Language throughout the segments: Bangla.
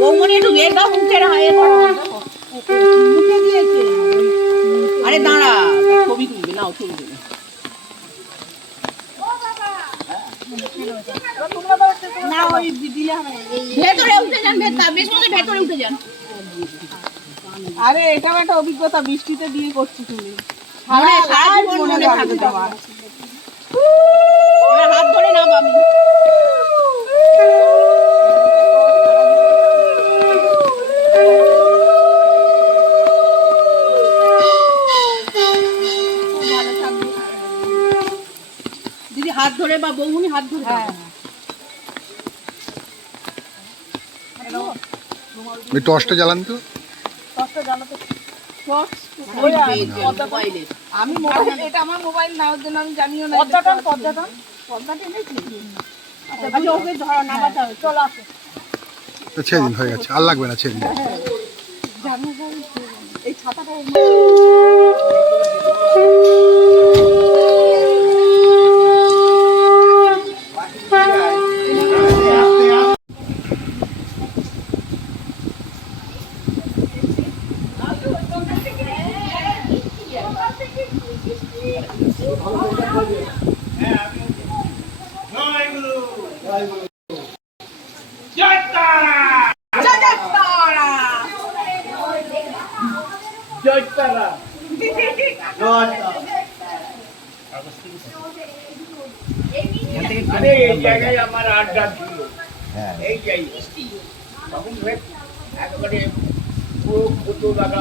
বৌমনি একটু বের দাও মুখের হায়ে করো মুখে দিয়েছে। আরে দাঁড়া ছবি তুলবে নাও ছবি তুলবে না ওই দিলে হবে ভেতরে উঠে যান বেশ মতো ভেতরে উঠে যান। আরে এটাও একটা অভিজ্ঞতা বৃষ্টিতে দিয়ে করছি তুমি মনে থাকবে তোমার। এবার হাত ধরে নাও বাবু দিদি হাত ধরে বা বৌমনি হাত ধরে ওই টর্চটা জ্বালান তো। আমি মোবাইল এটা আমার মোবাইল না ওর জন্য আমি জানিও না পদ্মাটা এনেছি। আচ্ছা ওকে ধরো না বাঁচাবে চলো আসো ছেড়ে দিন হয়ে গেছে আর লাগবে না ছেড়ে দিন। এই ছাতাটা এই জায়গায় আমার আড্ডা ছিল এই জায়গায় তখন একেবারে পুরো লাগা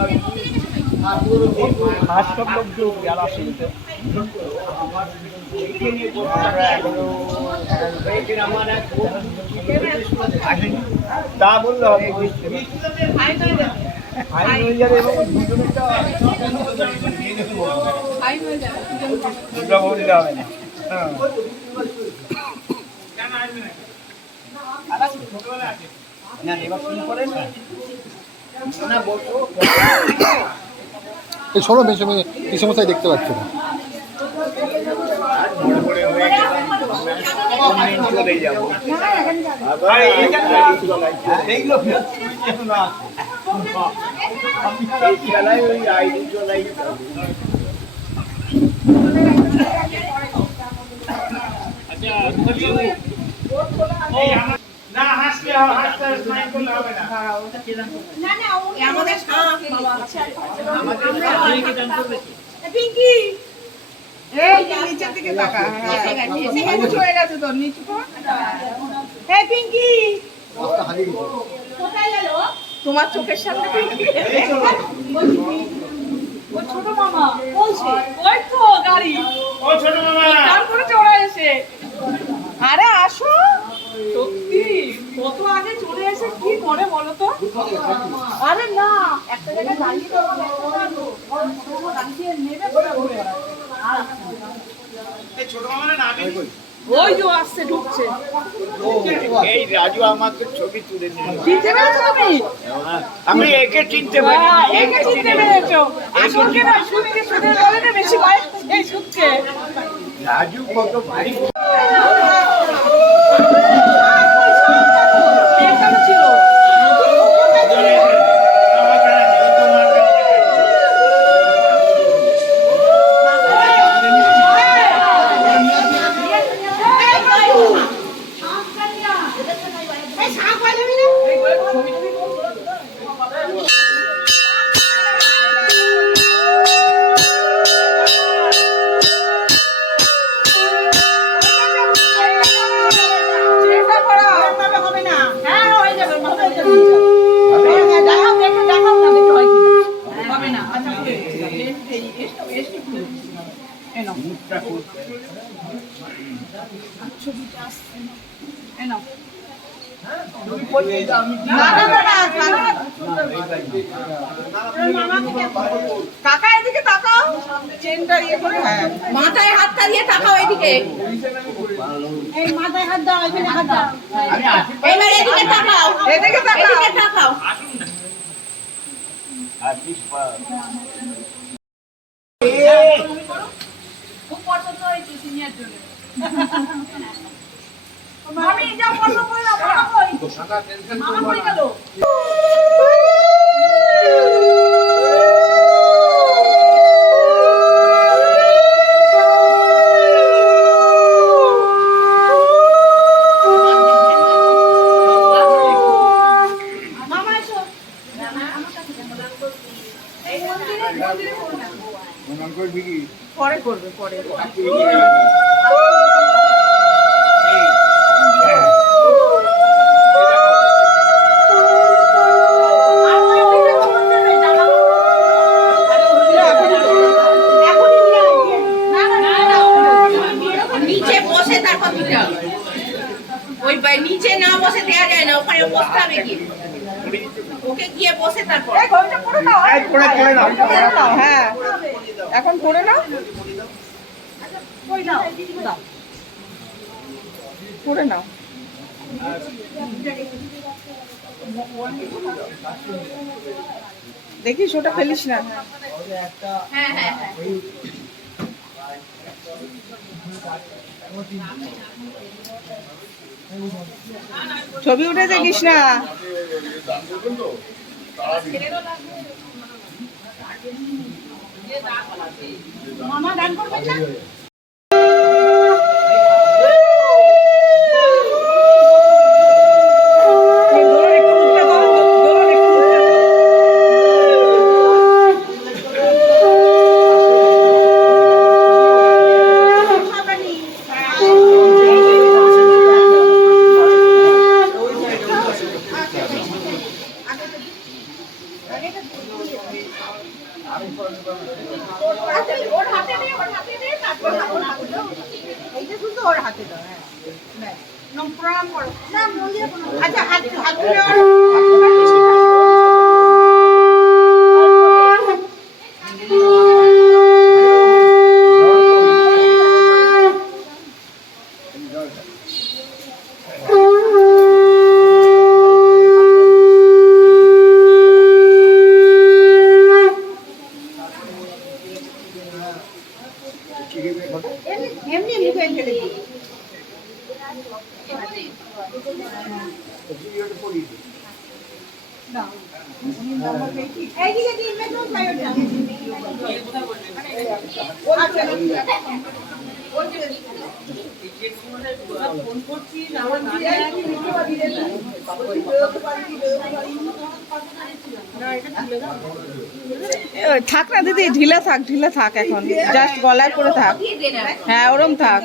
তা বললে হবে হবে না এই সরো বেশি এই সমস্যায় দেখতে পাচ্ছি না। চলে যাবো না হাসলে হবে না আমাদের পিঙ্কি এই নিচের দিকে তাকা নিচু হয়ে গেছে তো নিচু হে পিঙ্কি কোথায় গেল তোমার চোখের সামনে পিঙ্কি ও ছোট মামা বলছে ওই তো গাড়ি ও ছোট মামা তারপরে চড়া এসে আরে আসো সত্যি কত আগে চলে এসে কি করে বলো তো আরে না একটা জায়গায় দাঁড়িয়ে তো দাঁড়িয়ে নেবে এই ছোট মামা না আমি ওই যে আসছে ঢুকছে এই রাজু আমাকে ছবি তুলে নিল চিনতে পেরেছো তুমি আমি একে চিনতে পারি একে চিনতে পেরেছো আসলকে না সুদকে সুদের বলে বেশি ভয় এই সুদকে রাজু কত ভারী ছিল কাকা এদিকে তাকাও চেনটা ইয়ে করে মাথায় হাতটা দিয়ে তাকাও এদিকে এই মাথায় হাত দাও এখানে হাত দাও এবার এদিকে তাকাও এদিকে তাকাও খুব পছন্দ হয়েছে সিনিয়র জন্য আমি যা পছন্দ করি না মামা কই গেল? মামা এসো। এই মন্দিরে করো না। পরে করবে পরে। নিচে বসে তারপর দিতে হবে। ওই নিচে না বসে দেওয়া যায় না, ওখানে বসতে হবে গিয়ে। ওকে গিয়ে বসে তারপর এই ঘরটা করে নাও। করে নাও, হ্যাঁ। এখন করে নাও। কই নাও? দাও। করে নাও। দেখিস ওটা ফেলিস না। হ্যাঁ হ্যাঁ হ্যাঁ। ছবি উঠে দেখিস না। মামা গান করবেন না? ওর হাতে দে, তারপর এইটা শুধু ওর হাতে দাও। হ্যাঁ প্রণাম করো না মন্দিরে কোনো। আচ্ছা হাত তুলে এমনি মুখে ফেলে দিই। এইদিকে দিন মেট্রো প্রাইভেট ফোন করছি থাক না দিদি, ঢিলা থাক এখন, জাস্ট গলায় করে থাক। হ্যাঁ ওরম থাক।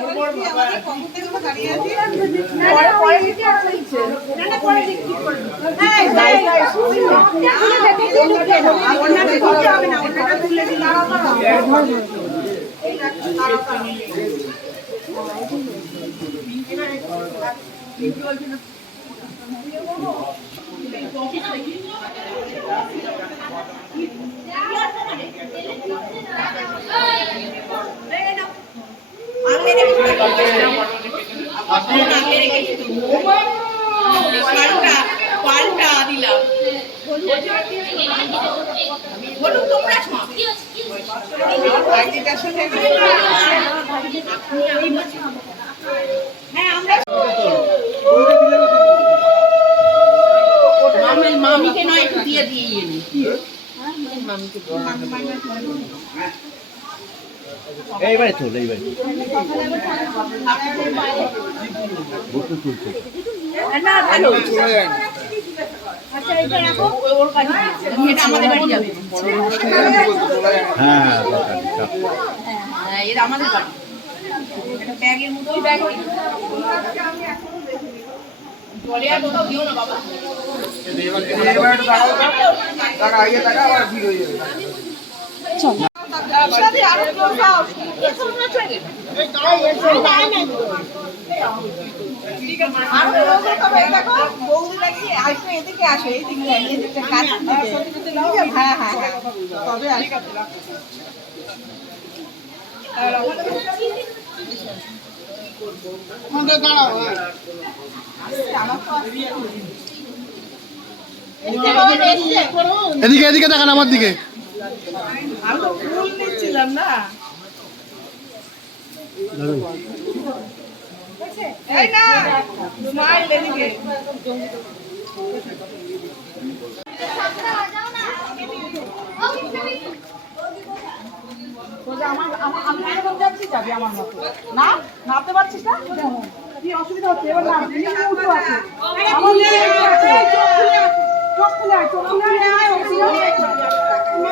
পাল্টা দিলাম বলুন তোমরা হ্যাঁ আমরা মামিকে নয় একটু দিয়ে দিয়ে মামিকে এইবারে চল এইবারে না ভালো আচ্ছা এটা রাখো ওর কাছে এটা আমাদের বাড়ি যাবে হ্যাঁ হ্যাঁ এটা আমাদের বাড়ি এটা ব্যাগের মধ্যে ওই ব্যাগ জলে আর কোথাও দিও না বাবা এদিকে আসো, এদিকে কাজ হ্যাঁ হ্যাঁ হ্যাঁ তবে এদিকে এদিকে দেখান আমার দিকে। আমি তো ফুল নিচ্ছিলাম না। এই না স্মাইল এদিকে আমি এরকম যাচ্ছি যাবি আমার মতো না নামতে পারছিস না কি অসুবিধা হচ্ছে এবার না উঠো আছে আমার চোখ খুলে আয় চোখ খুলে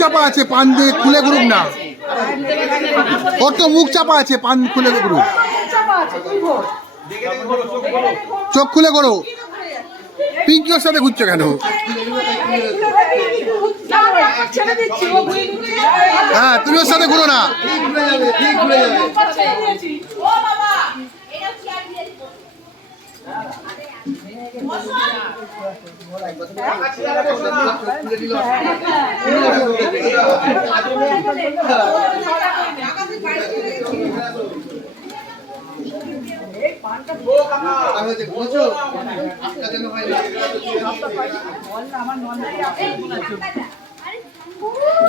চাপা আছে পান দিয়ে খুলে করুক না ওর তো মুখ চাপা আছে পান খুলে করুক চোখ খুলে করো পিঙ্কি ওর সাথে ঘুরছো কেন হ্যাঁ তুমি ওর সাথে ঘুরো না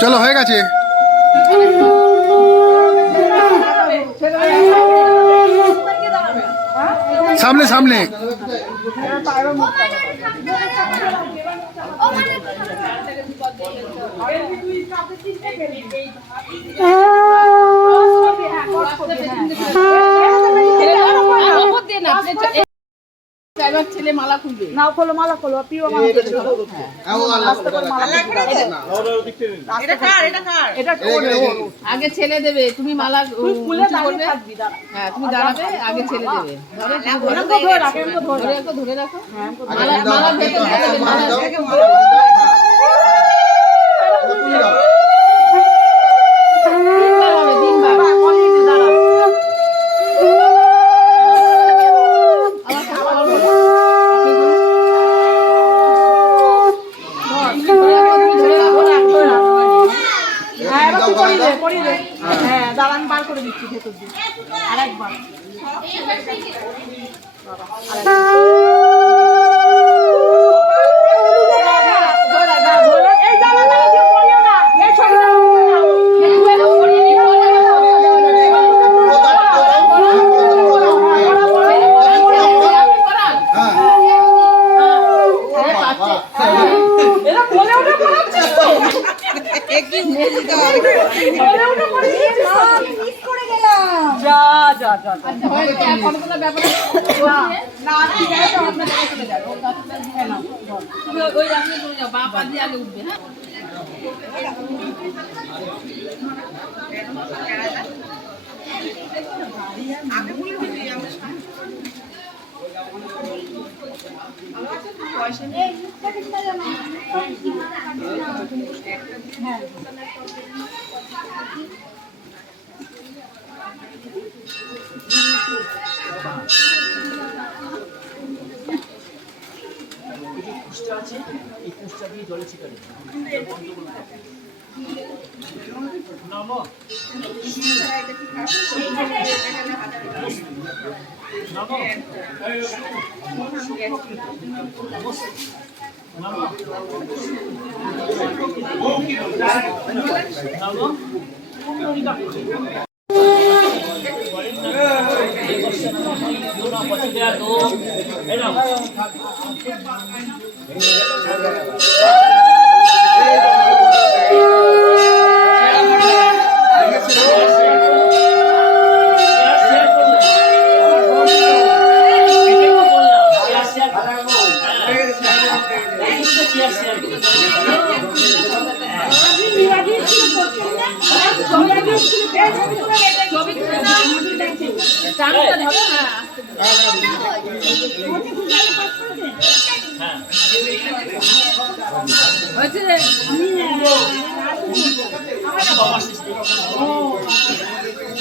চলো হয়ে গেছে সামনে সামনে ছেলে মালা খুলবে নাও খোলো মালা খোলো প্রিয় মালা আগে ছেলে দেবে তুমি মালা খুলে থাকবি হ্যাঁ তুমি দাঁড়াবে আগে ছেলে দেবে ধরে রাখো মালা মালা হ্যাঁ দাঁড়া আমি বার করে দিচ্ছি ভেতর দিয়ে আরেকবার হ্যাঁ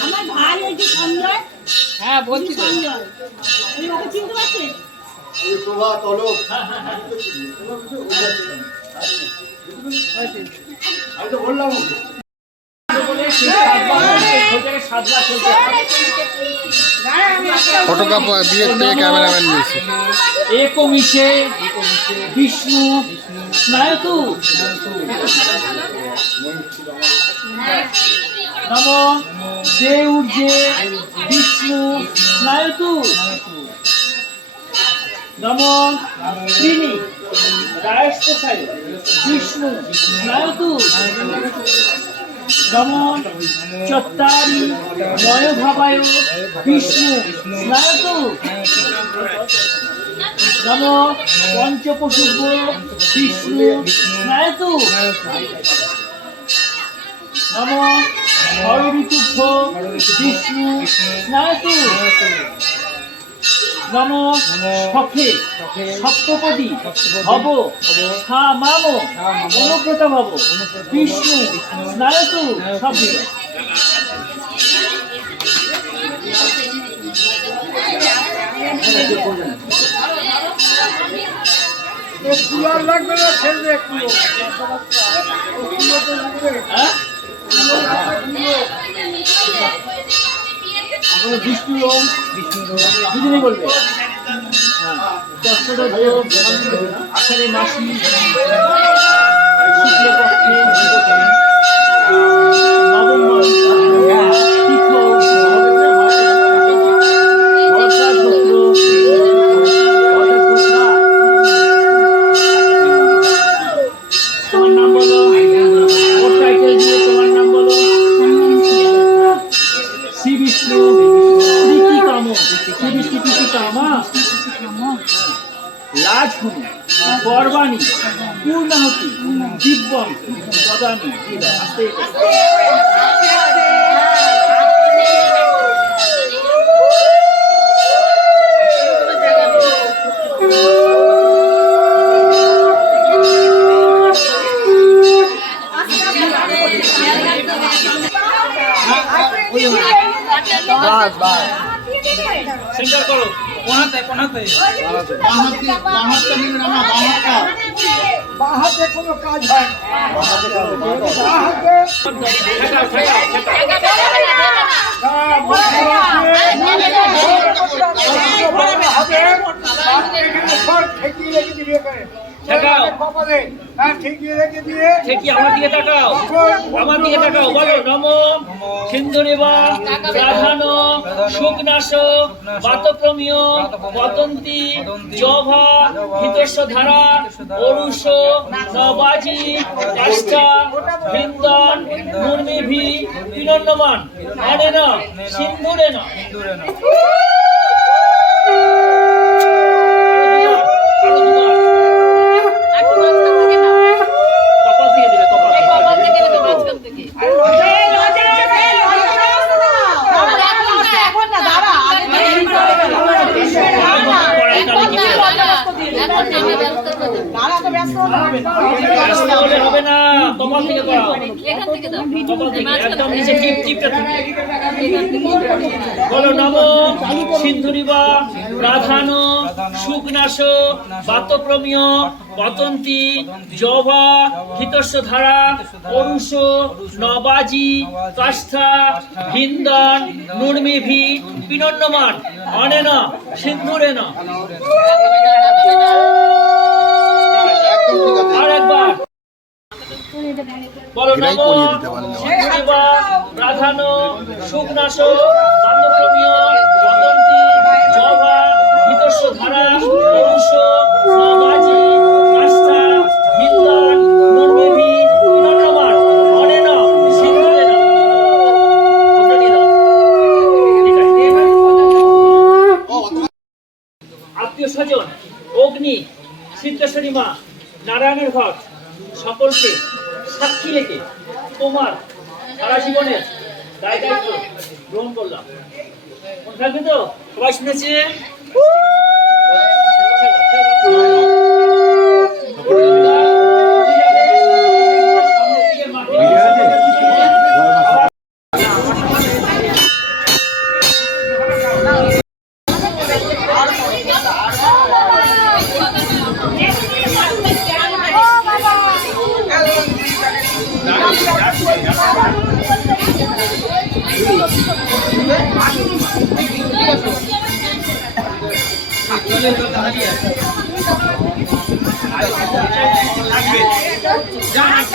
আমার ভাই ওই যে সঞ্জয়, হ্যাঁ বলছি তো। সঞ্জয় ওই ওকে চিনতে পারছেন? ফটোগ্রাফ বিয়ের থেকে ক্যামেরাম্যান নিয়েছে। एको मिशे विष्णु स्नायतु नमो देऊर्जे विष्णु स्नायतु नमो त्रीणि रायस्पोषाय विष्णु स्नायतु नमो चत्तारि मयभावाय विष्णु स्नायतु नमो पंचपशुभ विष्णु स्नायतु नमो हरऋतुभ्य विष्णु स्नायतु नमो सखे सप्तपदी भव सा माम अनुव्रत भव विष्णु स्नायतु सभ्य विष्णु দুজনে বলবে আষাঢ়ে মাসি শুক্ল পক্ষে নবম মাস তীর্থ বর্ষা শুক্র তোমার নাম বলো, ওর টাইটেল দিয়ে তোমার নাম বলো। শ্রী বিষ্ণু প্রীতি কাম, শ্রী বিষ্ণু প্রীতি কামা লাজহুনি গর্বাণী পূর্ণাহতি দিব্যম দদামি। আস্তে সেন্টার করো, কোনাতে কোনাতে বাহাতে কোনো কাজ হয় না। আমার দিকে তাকাও, আমার দিকে তাকাও, বলো নমো সিন্ধুরেবা প্রাধান সুকনাশ বাতপ্রমীয় পতন্তি জভা হিতস্ব ধারা অরুষ নবাজি কাষ্ঠা বৃন্দন মুর্মিভি বিনন্নমান অনেন সিন্ধুরেন। কপাল থেকে দেবে, কপাল থেকে হবে না, কপাল থেকে করাও, কপাল থেকে একদম নিচে টিপ টিপটা থেকে বলো নমো সিন্ধুরিবা প্রাধান সুকনাশ বাতপ্রমীয় পতন্তি জভা হিতস্ব ধারা অরুষ নবাজি কাষ্ঠা ভিন্দন নুর্মিভি পিনন্নমান অনেন সিন্ধুরেন। আরেকবার বলো নমো সিন্ধুরিবা প্রাধান সুকনাশ বাতপ্রমীয় পতন্তি জভা হিতস্ব ধারা অরুষ নবাজি কাষ্ঠা ভিন্দন নুর্মিভি পিনন্নমান অনেন সিন্ধুরেন। আত্মীয় স্বজন অগ্নি সিদ্ধেশ্বরী মা নারায়ণের ঘর সকলকে সাক্ষী রেখে তোমার সারা জীবনের দায় দায়িত্ব গ্রহণ করলাম। মনে থাকবে তো? সবাই শুনেছে? যান